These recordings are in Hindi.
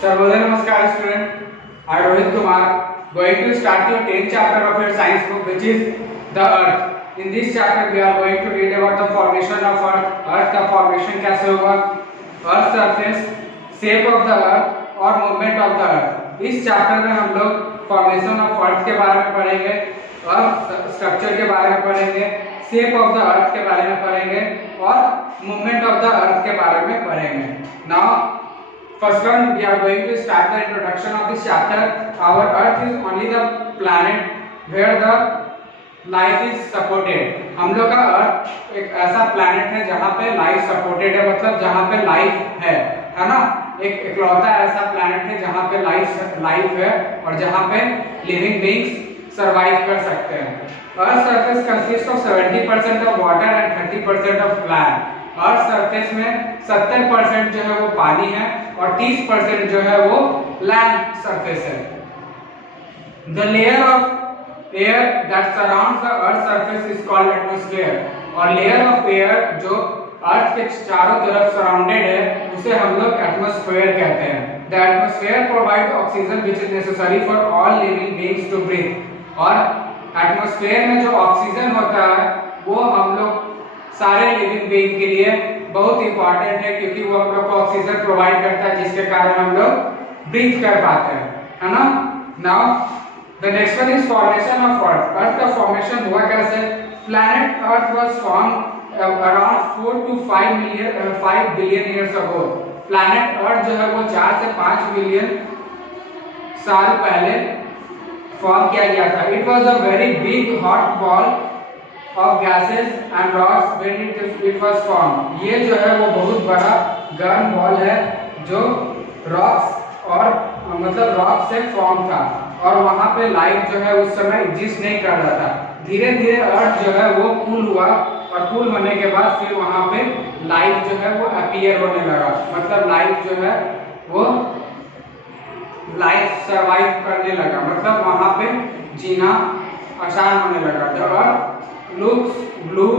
सर्वोदय नमस्कार student. I Rohit Kumar going to start your 10th chapter of your science book, which is the Earth. In this chapter we are going to read about the formation of Earth. Earth का formation कैसे होगा, Earth surface, shape of the Earth और movement of the Earth. इस chapter में हम लोग formation of Earth के बारे में पढ़ेंगे, Earth structure के बारे में पढ़ेंगे, shape of the Earth के बारे में पढ़ेंगे और movement of the Earth के बारे में पढ़ेंगे. Now first one, we are going to start the introduction of this chapter. Our Earth is only the planet where the life is supported. हम लोग का Earth एक ऐसा planet है जहाँ पे life supported है, मतलब जहाँ पे life है ना? एक इकलौता ऐसा planet है जहाँ पे life है और जहाँ पे living beings survive कर सकते हैं. Earth surface consists of 70% of water and 30% of land. Earth surface में 70% जो है वो पानी है और 30% जो है वो लैंड सरफेस है. The layer of air that surrounds the earth surface is called atmosphere. और लेयर ऑफ एयर जो अर्थ के चारों तरफ सराउंडेड है उसे हम लोग एटमॉस्फेयर कहते हैं. The atmosphere provide oxygen which is necessary for all living beings to breathe. और एटमॉस्फेयर में जो ऑक्सीजन होता है वो हम लोग सारे लिविंग बीइंग के लिए बहुत इंपॉर्टेंट है, क्योंकि वो हम लोग को ऑक्सीजन प्रोवाइड करता है जिसके कारण हम लोग ब्रीथ कर पाते हैं, है ना. Now the next one is formation of earth. Earth का फॉर्मेशन हुआ कैसे? Planet earth was form around 4 to 5 billion years ago. Planet earth जो है वो 4 से 5 बिलियन साल पहले फॉर्म किया गया था. It was a very big hot ball of gases and rocks when it was formed. ये जो है वो बहुत बड़ा गर्म बॉल है जो रॉक्स और मतलब रॉक से फॉर्म था और वहाँ पे लाइफ जो है उस समय एग्जिस्ट नहीं कर रहा था. धीरे धीरे अर्थ जो है वो कूल हुआ और कूल होने के बाद फिर वहाँ पे लाइफ जो है वो अपीयर होने लगा, मतलब लाइफ जो है वो लाइफ सर्वाइव करने लगा, मतलब वहाँ पे जीना आसान होने लगा. The Earth looks blue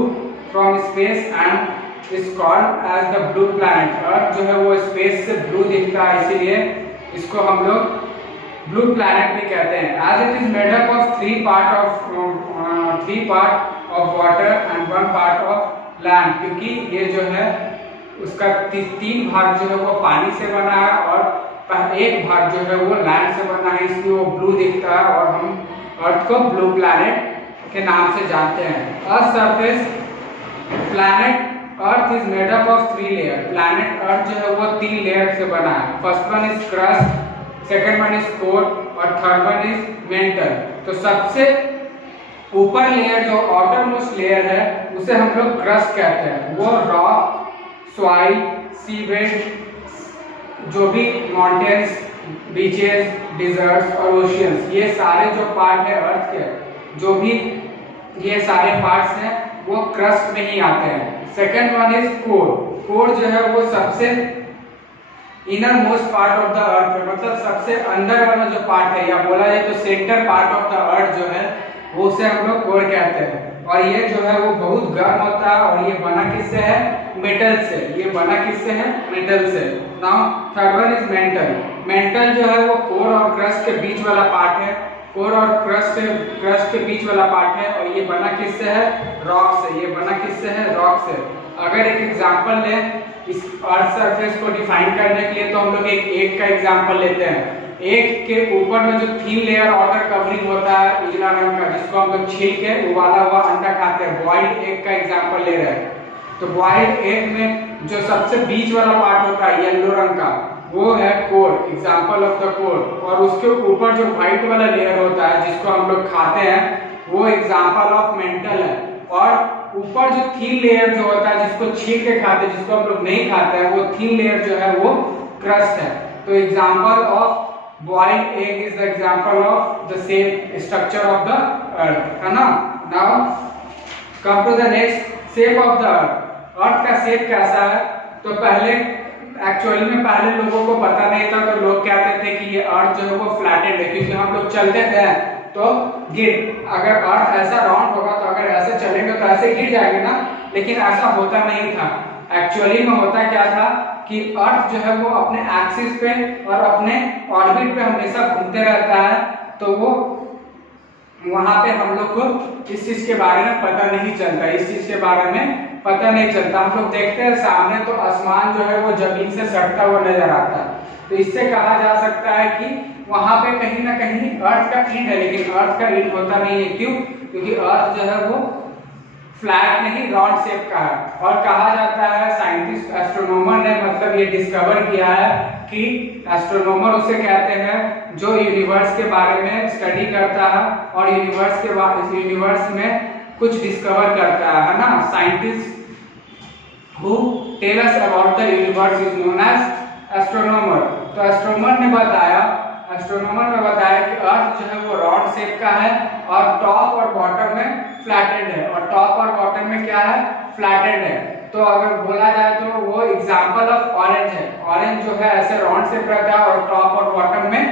from space and is called as the blue planet. अर्थ जो है वो स्पेस से ब्लू दिखता है, इसीलिए इसको हम लोग ब्लू प्लैनेट भी कहते हैं. As it is made up of three part of water and 1 part of land. क्योंकि ये जो है उसका 3 भाग जो है वो पानी से बना है और 1 भाग जो है वो लैंड से बना है, इसलिए वो ब्लू दिखता है और हम अर्थ को ब्लू प्लैनेट के नाम से जानते हैं. Earth surface planet earth is made up of 3 layer. Planet earth जो है वो 3 लेयर से बना है. First one is crust, second one is core और थर्ड वन इज मेंटल. तो सबसे ऊपर लेयर जो आउटर मोस्ट लेयर है उसे हम लोग क्रस्ट कहते हैं. वो रॉक, सॉइल, सीबेड, जो भी माउंटेन्स, बीचेस, डिजर्ट्स और ओशियंस, ये सारे जो पार्ट है अर्थ के, जो भी ये सारे पार्ट्स हैं वो क्रस्ट में ही आते हैं. Second one is core. Core जो है वो सबसे inner most part of the earth है, मतलब सबसे अंदर वाला जो पार्ट है, या बोला जाए तो सेंटर पार्ट ऑफ द अर्थ जो है वो उसे हम लोग कोर कहते हैं. और ये जो है वो बहुत गर्म होता है और ये बना किससे है? मेटल से. ये बना किससे है? मेटल से. Now third one is mental. Mental जो है वो कोर और क्रस्ट के बीच वाला पार्ट है. कोर और क्रस्ट के बीच वाला पार्ट है और ये बना किससे है? रॉक से. ये बना किससे है? रॉक से. अगर एक एग्जांपल लें इस अर्थ सरफेस को डिफाइन करने के लिए तो हम लोग एक का एग्जांपल लेते हैं. एक के ऊपर में जो थीन लेयर आउटर कवरिंग होता है उजला रंग का, जिसको हम लोग छील के उबाला हुआ अंडा खाते हैं, बॉइल्ड एग का एग्जांपल ले रहे हैं. तो बॉइल्ड एग में जो सबसे बीच वाला पार्ट होता है येलो रंग का, वो है core, example of the core. और उसके ऊपर जो व्हाइट वाला लेयर होता है जिसको हम लोग खाते हैं वो एग्जाम्पल ऑफ मेंटल है. और ऊपर जो थीन लेयर जो होता है जिसको छील के खाते हैं, जिसको हम लोग नहीं खाते हैं, वो थीन लेयर जो है वो क्रस्ट है. तो example of boiled egg is the example of the same structure of the earth, है ना. Now come to the next, shape of the earth. Earth का शेप कैसा है? तो पहले एक्चुअली में पहले लोगों को पता नहीं था, तो लोग कहते थे कि ये अर्थ जो है वो फ्लैटेड है, क्योंकि हम लोग चलते थे तो अगर अर्थ ऐसा राउंड होगा तो अगर ऐसे चलेंगे तो ऐसे गिर जाएंगे ना, लेकिन ऐसा होता नहीं था. एक्चुअली में होता क्या था कि अर्थ जो है वो अपने एक्सिस पे और अपने ऑर्बिट पे हमेशा घूमते रहता है, तो वो वहां पे हम लोग को इस चीज के बारे में पता नहीं चलता, इस चीज के बारे में पता नहीं चलता। हम लोग देखते हैं सामने तो आसमान जो है वो जमीन से सटता हुआ नजर आता है, तो इससे कहा जा सकता है कि वहां पे कहीं ना कहीं अर्थ का इंड है, लेकिन अर्थ का इंड होता नहीं है। क्यों? क्योंकि अर्थ जो है वो फ्लैट नहीं राउंड शेप का है। और कहा जाता है साइंटिस्ट एस्ट्रोनॉमर ने मतलब ये डिस्कवर किया है कि एस्ट्रोनॉमर उसे कहते हैं जो यूनिवर्स के बारे में स्टडी करता है और यूनिवर्स में कुछ डिस्कवर करता है ना। Scientist who tell us about the universe is known as astronomer. तो एस्ट्रोनॉमर ने बताया कि अर्थ जो है वो राउंड शेप का है और टॉप और बॉटम में फ्लैटेड है, और टॉप और बॉटम में क्या है? फ्लैटेड है। तो अगर बोला जाए तो वो एग्जांपल ऑफ ऑरेंज है। ऑरेंज जो है ऐसे राउंड शेप रहता है और टॉप और बॉटम में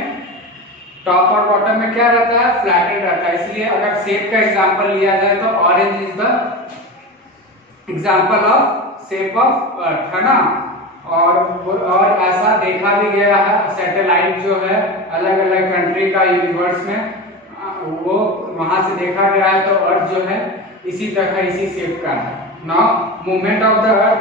क्या रहता है? फ्लैटेड रहता है। इसलिए अगर शेप का एग्जांपल लिया जाए तो orange is the example of shape of earth, है ना। और ऐसा देखा भी गया है, सैटेलाइट जो है अलग अलग कंट्री का यूनिवर्स में वो वहां से देखा गया है, तो अर्थ जो है इसी तरह इसी शेप का है। Now movement of the earth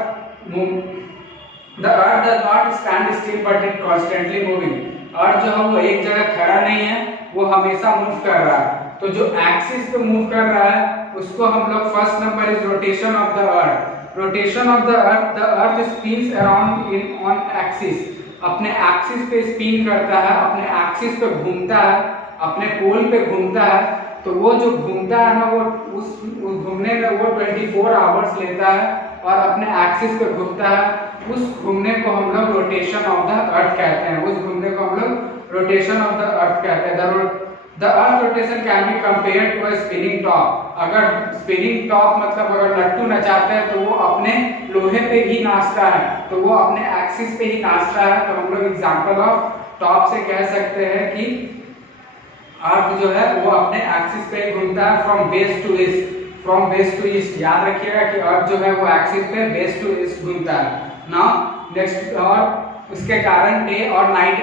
does not stand still but it constantly moving. Earth जो है वो एक जगह खड़ा नहीं है, वो हमेशा मूव कर रहा है। तो जो एक्सिस पे मूव कर रहा है उसको हम लोग first number is rotation of the earth. Rotation of the earth spins around in on axis. अपने एक्सिस पे स्पिन करता है, अपने एक्सिस पे घूमता है, अपने पोल पे घूमता है। तो वो जो घूमता है ना, वो उस घूमने में वो 24 आवर्स लेता है और अपने एक्सिस पे घूमता है। उस घूमने को हम लोग रोटेशन ऑफ द अर्थ कहते हैं। उस घूमने को हम लोग रोटेशन ऑफ द अर्थ कहते हैं। The earth rotation can be compared to a spinning top। अगर स्पिनिंग टॉप मतलब अगर लट्टू नचाते हैं तो वो अपने लोहे पे ही नाचता है, तो वो अपने एक्सिस पे ही नाचता है। तो हम लोग एग्जांपल ऑफ टॉप से कह सकते हैं कि अर्थ जो है वो अपने एक्सिस पे ही घूमता है फ्रॉम वेस्ट टू ईस्ट। याद रखिएगा कि अर्थ जो है वो एक्सिस पे वेस्ट टू ईस्ट घूमता है। नाउ नेक्स्ट, और इसके कारण डे और नाइट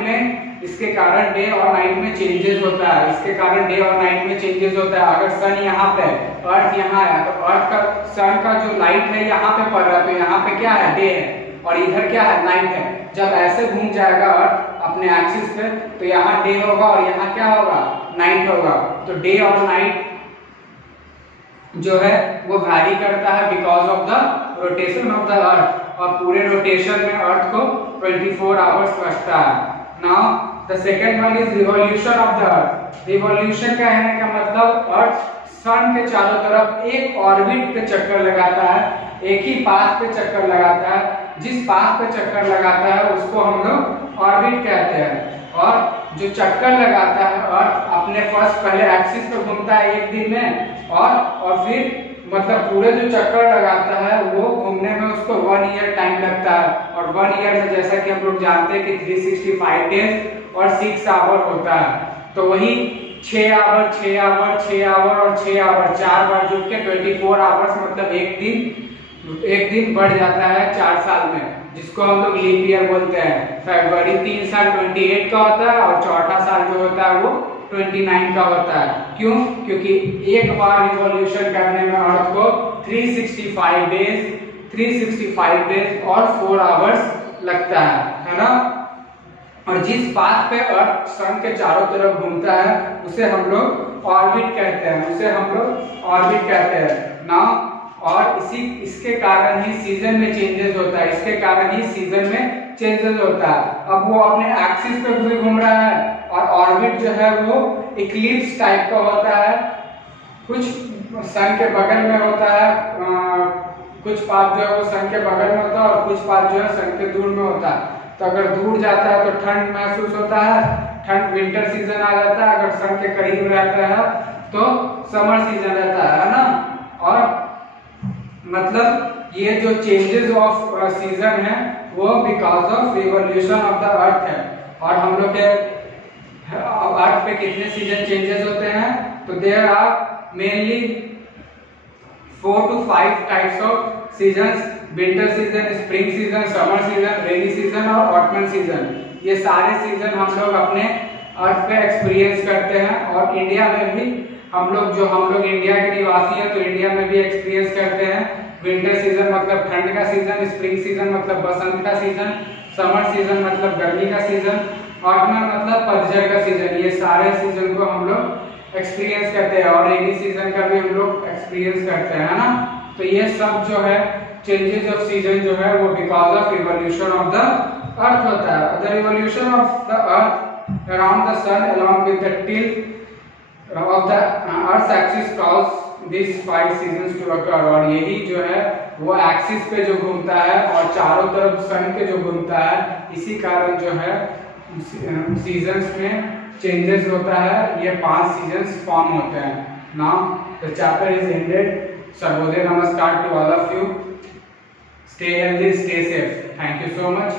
में चेंजेस होता है। इसके कारण डे और नाइट में चेंजेस होता है। अगर सन यहाँ पे अर्थ यहाँ है तो अर्थ का सन का जो लाइट है यहाँ पे पड़ रहा है, तो यहाँ पे क्या है? डे है, और इधर क्या है? नाइट है। जब ऐसे घूम जाएगा अर्थ अपने एक्सिस पे तो यहाँ डे होगा और यहाँ क्या होगा? नाइट होगा। तो डे और नाइट जो है वो वैरी करता है because of the rotation of the अर्थ। और पूरे रोटेशन में अर्थ को 24 आवर्स लगता है। Now the second one is revolution of the earth. Revolution कहने का मतलब अर्थ सन के चारों तरफ एक ऑर्बिट पे चक्कर लगाता है, एक ही पाथ पे चक्कर लगाता है। जिस पाथ पे चक्कर लगाता है उसको हम लोग ऑर्बिट कहते हैं। और जो चक्कर लगाता है अर्थ अपने पहले एक्सिस पे घूमता है एक दिन में, और फिर मतलब पूरे जो चक्कर लगाता है वो घूमने में उसको 1 ईयर टाइम लगता है। और 1 ईयर में जैसा कि हम लोग जानते हैं कि 365 डेज और 6 आवर होता है। तो वही 6 आवर और 6 आवर 4 बार जुड़ के 24 आवर्स मतलब एक दिन बढ़ जाता है 4 साल में, जिसको हम लोग लीप ईयर बोलते हैं। फरवरी 3 साल 28 का होता है और चौथा साल जो होता है वो 29 का होता है। क्यों? क्योंकि एक बार रिवॉल्यूशन करने में अर्थ को 365 डेज और 4 आवर्स लगता है ना। और जिस पाथ पे अर्थ सन के चारों तरफ घूमता है उसे हम लोग ऑर्बिट कहते हैं ना। और इसके कारण ही सीजन में चेंजेस होता है। अब वो अपने एक्सिस पे भी घूम रहा है और ऑर्बिट जो है वो इक्लिप्स टाइप का होता है। कुछ सन के बगल में होता है, कुछ पाथ जो है वो सन के बगल में होता है और कुछ पाथ जो है सन के दूर में होता है। तो अगर दूर जाता है तो ठंड महसूस होता है, ठंड विंटर सीजन आ जाता है। अगर सन के करीब रहता है तो समर सीजन रहता है ना। और मतलब ये जो चेंजेस ऑफ सीजन है वो because of revolution of the earth है। और हम लोग के अर्थ पे कितने सीजन चेंजेस होते हैं? तो there are mainly 4 to 5 types of seasons winter season, spring season, summer season, rainy season और ऑटमन सीजन, ये सारे सीजन हम लोग अपने अर्थ पे एक्सपीरियंस करते हैं। और इंडिया में भी हम लोग इंडिया के निवासी हैं तो इंडिया में भी एक्सपीरियंस करते हैं। विंटर सीजन मतलब ठंड का सीजन, स्प्रिंग सीजन मतलब बसंत का सीजन, समर सीजन मतलब गर्मी का सीजन, ऑटमन मतलब पतझड़ का सीजन, ये सारे सीजन को हम लोग एक्सपीरियंस करते हैं। और रेनी सीजन का भी हम लोग एक्सपीरियंस करते हैं, है ना। तो ये सब जो है चेंजेस ऑफ सीजन जो है वो because of revolution of the earth होता है। The revolution of the earth around the sun along with the tilt of the earth axis cause this 5 seasons to occur. और यही जो है वो एक्सिस पे जो घूमता है और चारों तरफ सन के जो घूमता है, इसी कारण जो है सीजन्स में चेंजेस होता है, ये 5 सीजन्स फॉर्म होते हैं। Now the chapter is ended. Sarvodaya नमस्कार to all of you. Stay healthy, stay safe. Thank you so much.